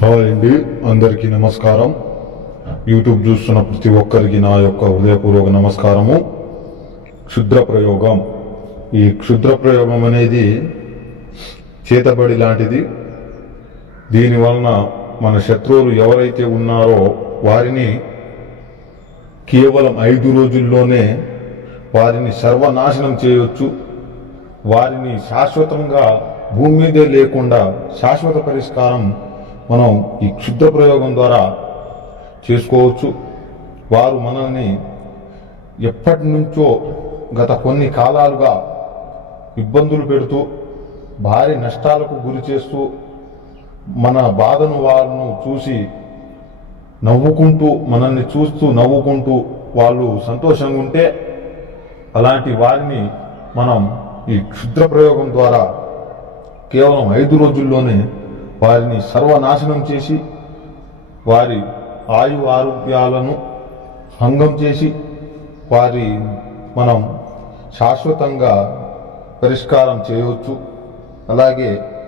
Hi అండి, అందరికీ నమస్కారం. యూట్యూబ్ చూస్తున్న ప్రతి ఒక్కరికి నా యొక్క హృదయపూర్వక నమస్కారము. క్షుద్ర ప్రయోగం. ఈ క్షుద్ర ప్రయోగం అనేది చేతబడి లాంటిది. దీనివలన మన శత్రువులు ఎవరైతే ఉన్నారో వారిని కేవలం 5 రోజుల్లోనే వారిని సర్వనాశనం చేయవచ్చు. వారిని శాశ్వతంగా భూమి మీదే లేకుండా శాశ్వత పరిష్కారం మనం ఈ క్షుద్ర ప్రయోగం ద్వారా చేసుకోవచ్చు. వారు మనల్ని ఎప్పటి నుంచో గత కొన్ని కాలాలుగా ఇబ్బందులు పెడుతూ భారీ నష్టాలకు గురి చేస్తూ మన బాధను వారిని చూసి నవ్వుకుంటూ మనల్ని చూస్తూ నవ్వుకుంటూ వాళ్ళు సంతోషంగా ఉంటే అలాంటి వారిని మనం ఈ క్షుద్ర ప్రయోగం ద్వారా కేవలం 5 రోజుల్లోనే వారిని సర్వనాశనం చేసి వారి ఆరోగ్యాలను భంగం చేసి వారి మనం శాశ్వతంగా పరిష్కారం చేయవచ్చు. అలాగే